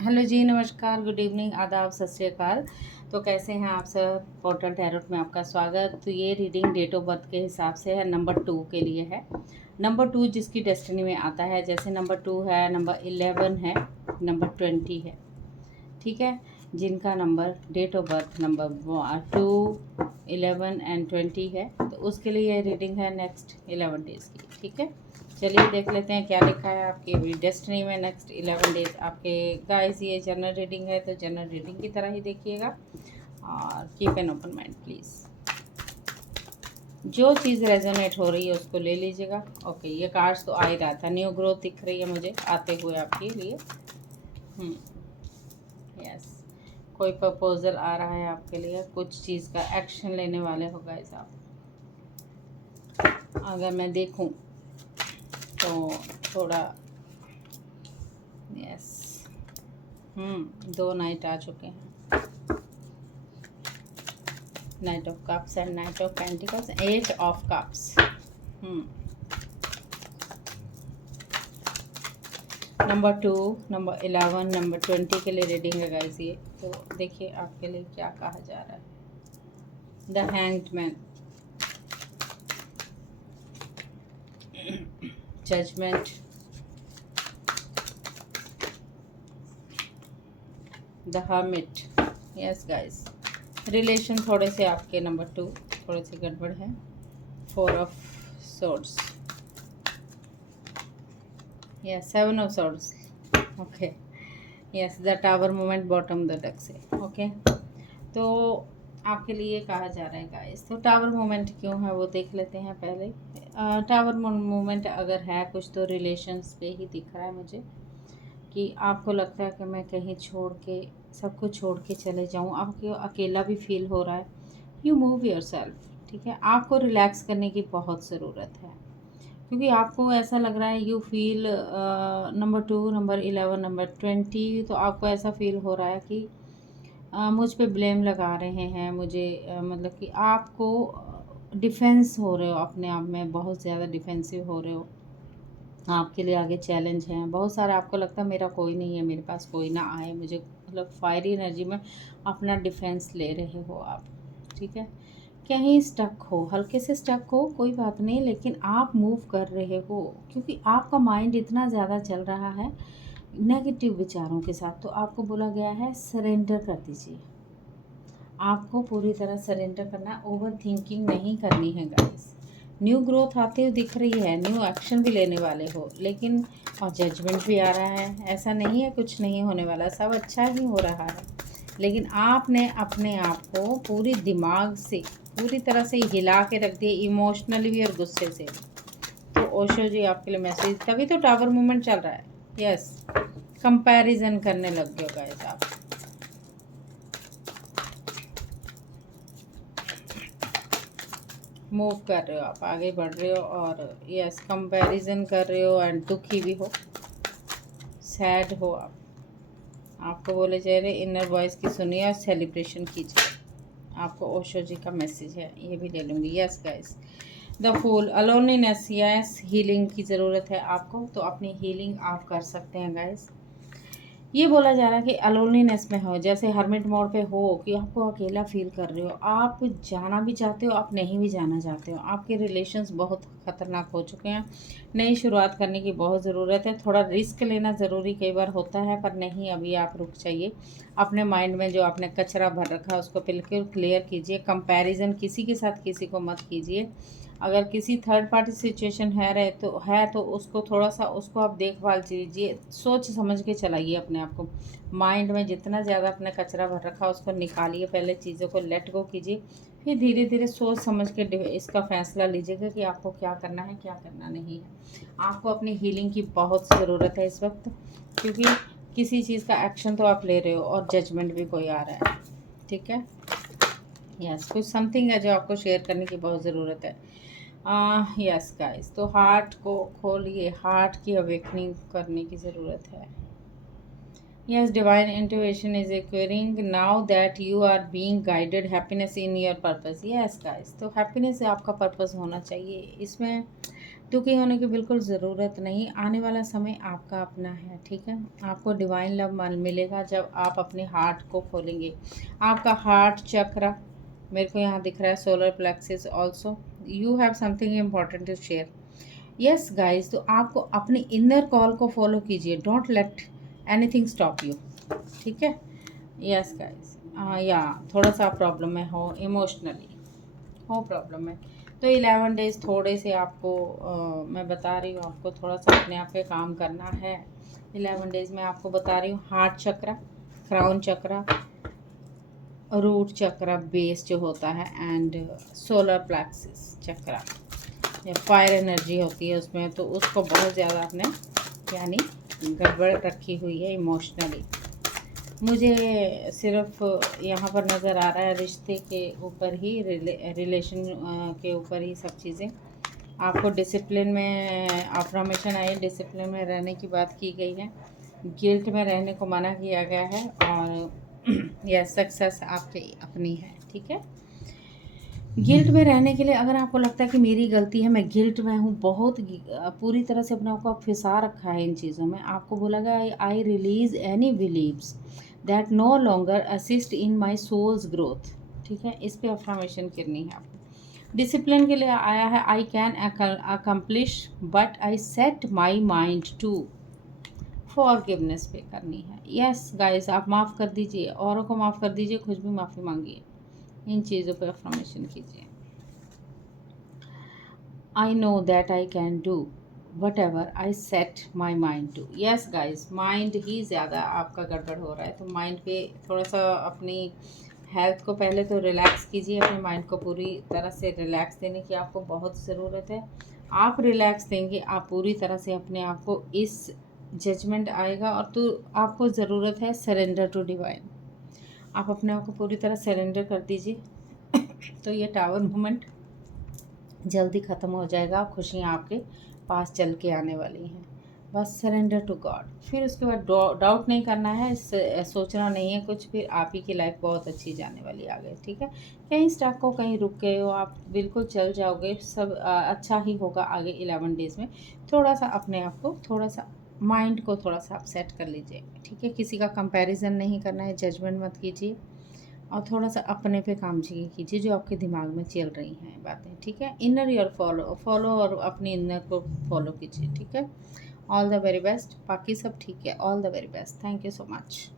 Hello जी, नमस्कार, good evening, आदाब, सत श्री अकाल। तो कैसे हैं आप सब? पोर्टल टैरोट में आपका स्वागत। तो ये रीडिंग डेट ऑफ बर्थ के हिसाब से है, नंबर 2 के लिए है। नंबर 2 जिसकी डेस्टिनी में आता है, जैसे नंबर 2 है, नंबर 11 है, नंबर 20 है, ठीक है। जिनका number date of birth number 2, 11 and 20 है, तो उसके लिए ये रीडिंग है नेक्स्ट 11 डेज़ की, ठीक है। चलिए देख लेते हैं क्या लिखा है आपकी डेस्टिनी में नेक्स्ट 11 डेज आपके। गाइस ये जनरल रीडिंग है, तो जनरल रीडिंग की तरह ही देखिएगा और keep an open mind please. जो चीज़ रेजोनेट हो रही है उसको ले लीजिएगा। ओके, ये कार्ड्स तो आ ही रहा था। न्यू ग्रोथ दिख रही है मुझे आते हुए आपके लिए। यस, कोई प्रपोजल आ रहा है आपके लिए, कुछ चीज़ का एक्शन लेने वाले हो गाइस आप। अगर मैं देखूं तो थोड़ा यस, 2 नाइट आ चुके हैं, night of cups and night of pentacles, 8 of cups. Number 2, number 11, number 20 के लिए रीडिंग है गाइस ये। तो देखिए आपके लिए क्या कहा जा रहा है। The hanged man, judgement, the hermit. Yes guys, relation थोड़े से आपके नंबर 2 थोड़े से गड़बड़ है। 4 of swords, yes 7 of swords, okay. Yes, the tower movement bottom the duck से, ओके। तो आपके लिए कहा जा रहा है गाइस, तो टावर मूवमेंट क्यों है वो देख लेते हैं पहले। टावर मूवमेंट अगर है कुछ तो रिलेशंस पे ही दिख रहा है मुझे, कि आपको लगता है कि मैं कहीं छोड़ के, सब कुछ छोड़ के चले जाऊँ, आपको अकेला भी फील हो रहा है। यू मूव योर सेल्फ, ठीक है। आपको रिलैक्स करने की बहुत ज़रूरत है, क्योंकि आपको ऐसा लग रहा है you feel number 2, number 11, number 20, तो आपको ऐसा फील हो रहा है कि मुझ पे ब्लेम लगा रहे हैं मुझे, मतलब कि आपको डिफेंस हो रहे हो अपने आप में, बहुत ज़्यादा डिफेंसिव हो रहे हो। आपके लिए आगे चैलेंज हैं बहुत सारा, आपको लगता है मेरा कोई नहीं है, मेरे पास कोई ना आए मुझे, मतलब फायरी एनर्जी में अपना डिफेंस ले रहे हो आप, ठीक है। कहीं स्टक हो, हल्के से स्टक हो, कोई बात नहीं, लेकिन आप मूव कर रहे हो, क्योंकि आपका माइंड इतना ज़्यादा चल रहा है नेगेटिव विचारों के साथ। तो आपको बोला गया है सरेंडर कर दीजिए, आपको पूरी तरह सरेंडर करना, ओवर थिंकिंग नहीं करनी है गाइस। न्यू ग्रोथ आते हुए दिख रही है, न्यू एक्शन भी लेने वाले हो, लेकिन और जजमेंट भी आ रहा है। ऐसा नहीं है कुछ नहीं होने वाला, सब अच्छा ही हो रहा है, लेकिन आपने अपने आप को पूरी दिमाग से पूरी तरह से हिला के रख दिया, इमोशनली भी और गुस्से से। तो ओशो जी आपके लिए मैसेज, तभी तो टावर मूवमेंट चल रहा है। यस, कंपैरिजन करने लग गए गाइस आप। मूव कर रहे हो आप, आगे बढ़ रहे हो, और यस कंपैरिजन कर रहे हो एंड दुखी भी हो, सैड हो आप। आपको बोले जा रहे इनर वॉइस की सुनिए और सेलिब्रेशन कीजिए। आपको ओशो जी का मैसेज है, ये भी ले लूँगी। Yes guys, the fool, loneliness, yes healing की ज़रूरत है आपको, तो अपनी हीलिंग आप कर सकते हैं गाइस। ये बोला जा रहा है कि अलोनलीनेस में हो, जैसे हर्मिट मोड पे हो, कि आपको अकेला फील कर रहे हो, आप जाना भी चाहते हो, आप नहीं भी जाना चाहते हो, आपके रिलेशंस बहुत ख़तरनाक हो चुके हैं। नई शुरुआत करने की बहुत ज़रूरत है, थोड़ा रिस्क लेना ज़रूरी कई बार होता है, पर नहीं, अभी आप रुक जाइए। अपने माइंड में जो आपने कचरा भर रखा है उसको बिल्कुल क्लियर कीजिए। कंपैरिजन किसी के साथ किसी को मत कीजिए। अगर किसी थर्ड पार्टी सिचुएशन है तो उसको थोड़ा सा, उसको आप देखभाल कीजिए, सोच समझ के चलाइए अपने आप को। माइंड में जितना ज़्यादा अपने कचरा भर रखा उसको निकालिए, पहले चीज़ों को लेट गो कीजिए, फिर धीरे धीरे सोच समझ के इसका फैसला लीजिएगा कि आपको क्या करना है क्या करना नहीं है। आपको अपनी हीलिंग की बहुत ज़रूरत है इस वक्त, क्योंकि किसी चीज़ का एक्शन तो आप ले रहे हो और जजमेंट भी कोई आ रहा है, ठीक है। यस, कुछ समथिंग है जो आपको शेयर करने की बहुत ज़रूरत है। यस गाइस, तो हार्ट को खोलिए, हार्ट की अवेकनिंग करने की ज़रूरत है। Yes, divine intuition is acquiring now that you are being guided, happiness in your purpose. Yes guys, तो हैप्पीनेस आपका पर्पस होना चाहिए इसमें। दुखी होने की बिल्कुल ज़रूरत नहीं, आने वाला समय आपका अपना है, ठीक है। आपको डिवाइन लव मिलेगा जब आप अपने हार्ट को खोलेंगे। आपका हार्ट चक्र मेरे को यहाँ दिख रहा है, solar plexus also, you have something important to share. Yes guys, तो आपको अपनी इनर कॉल को फॉलो कीजिए, don't let anything stop you, ठीक है। यस गाइज, या थोड़ा सा प्रॉब्लम में हो, इमोशनली हो प्रॉब्लम है, तो 11 डेज थोड़े से आपको मैं बता रही हूँ, आपको थोड़ा सा अपने आप पे काम करना है। 11 डेज में आपको बता रही हूँ, हार्ट चक्र, क्राउन चक्र, रूट चक्र बेस जो होता है, एंड सोलर प्लेक्सिस चक्र, या फायर एनर्जी होती है उसमें, तो उसको बहुत ज़्यादा आपने यानी गड़बड़ रखी हुई है इमोशनली। मुझे सिर्फ यहाँ पर नज़र आ रहा है रिश्ते के ऊपर ही, रिलेशन के ऊपर ही सब चीज़ें। आपको डिसिप्लिन में अफर्मेशन आई, डिसिप्लिन में रहने की बात की गई है, गिल्ट में रहने को मना किया गया है, और यह सक्सेस आपकी अपनी है, ठीक है। गिल्ट में रहने के लिए, अगर आपको लगता है कि मेरी गलती है, मैं गिल्ट में हूँ, बहुत पूरी तरह से अपने आप को फंसा रखा है इन चीज़ों में, आपको बोला गया I release any beliefs that no longer assist in my soul's growth, ठीक है। इस पर अफर्मेशन करनी है आपको। डिसिप्लिन के लिए आया है, I can accomplish but I set my mind to forgiveness पे करनी है। यस गाइस, आप माफ़ कर दीजिए, औरों को माफ़ कर दीजिए, खुद भी माफ़ी मांगिए, इन चीज़ों पे अफर्मेशन कीजिए। I know that I can do whatever I set my mind to. Yes guys, mind ही ज़्यादा आपका गड़बड़ हो रहा है, तो माइंड पे थोड़ा सा अपनी हेल्थ को पहले तो रिलैक्स कीजिए, अपने माइंड को पूरी तरह से रिलैक्स देने की आपको बहुत ज़रूरत है। आप रिलैक्स देंगे, आप पूरी तरह से अपने आप को, इस जजमेंट आएगा, और तो आपको ज़रूरत है सरेंडर टू डिवाइन। आप अपने आप को पूरी तरह सरेंडर कर दीजिए तो ये टावर मोमेंट जल्दी ख़त्म हो जाएगा, खुशियाँ आपके पास चल के आने वाली हैं। बस सरेंडर टू गॉड, फिर उसके बाद डाउट नहीं करना है, सोचना नहीं है कुछ, फिर आप ही की लाइफ बहुत अच्छी जाने वाली आगे, ठीक है। कहीं स्टक हो, कहीं रुक गए हो, आप बिल्कुल चल जाओगे, सब अच्छा ही होगा आगे 11 डेज़ में। थोड़ा सा अपने आप को, थोड़ा सा माइंड को थोड़ा सा आप सेट कर लीजिए, ठीक है। किसी का कंपैरिजन नहीं करना है, जजमेंट मत कीजिए, और थोड़ा सा अपने पे काम कीजिए जो आपके दिमाग में चल रही हैं बातें, ठीक है। इनर ईयर फॉलो और अपनी इनर को फॉलो कीजिए, ठीक है। ऑल द वेरी बेस्ट, बाकी सब ठीक है, all the very best, thank you so much.